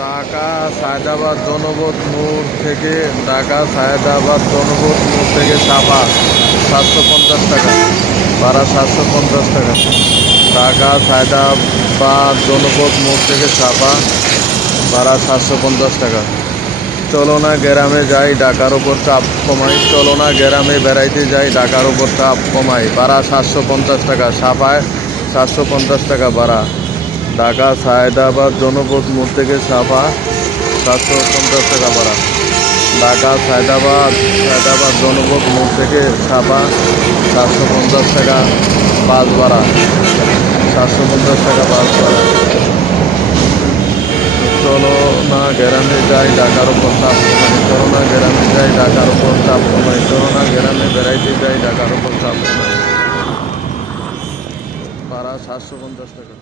ঢাকা সায়দাবাদ জনপথ মোড় থেকে সাপা 750 টাকা ভাড়া, 750 টাকা। ঢাকা সায়দাবাদ জনপথ মোড় থেকে সাপা ভাড়া 750 টাকা। চলো না গ্রামে যাই, ঢাকার ওপর চাপ কমাই। চলো না গ্রামে বেড়াইতে যাই, ঢাকার ওপর চাপ কমাই। ভাড়া 750 টাকা, সাপায় 750 টাকা ভাড়া। ঢাকা সায়দাবাদ জনপথ মোড় থেকে সাপা 750 টাকা ভাড়া। ঢাকা সায়দাবাদ জনপথ মোড় থেকে সাপা 750 টাকা বাস ভাড়া, 750 টাকা বাস ভাড়া। চলো না গ্রামে যাই, ঢাকার ওপর চাপ কমাই। চলো না গ্রামে যাই, ঢাকার ওপর চাপ কমাই। চলো না গ্রামে বেড়াইতে যাই, ঢাকার ওপর চাপ কমাই। ভাড়া 750 টাকা।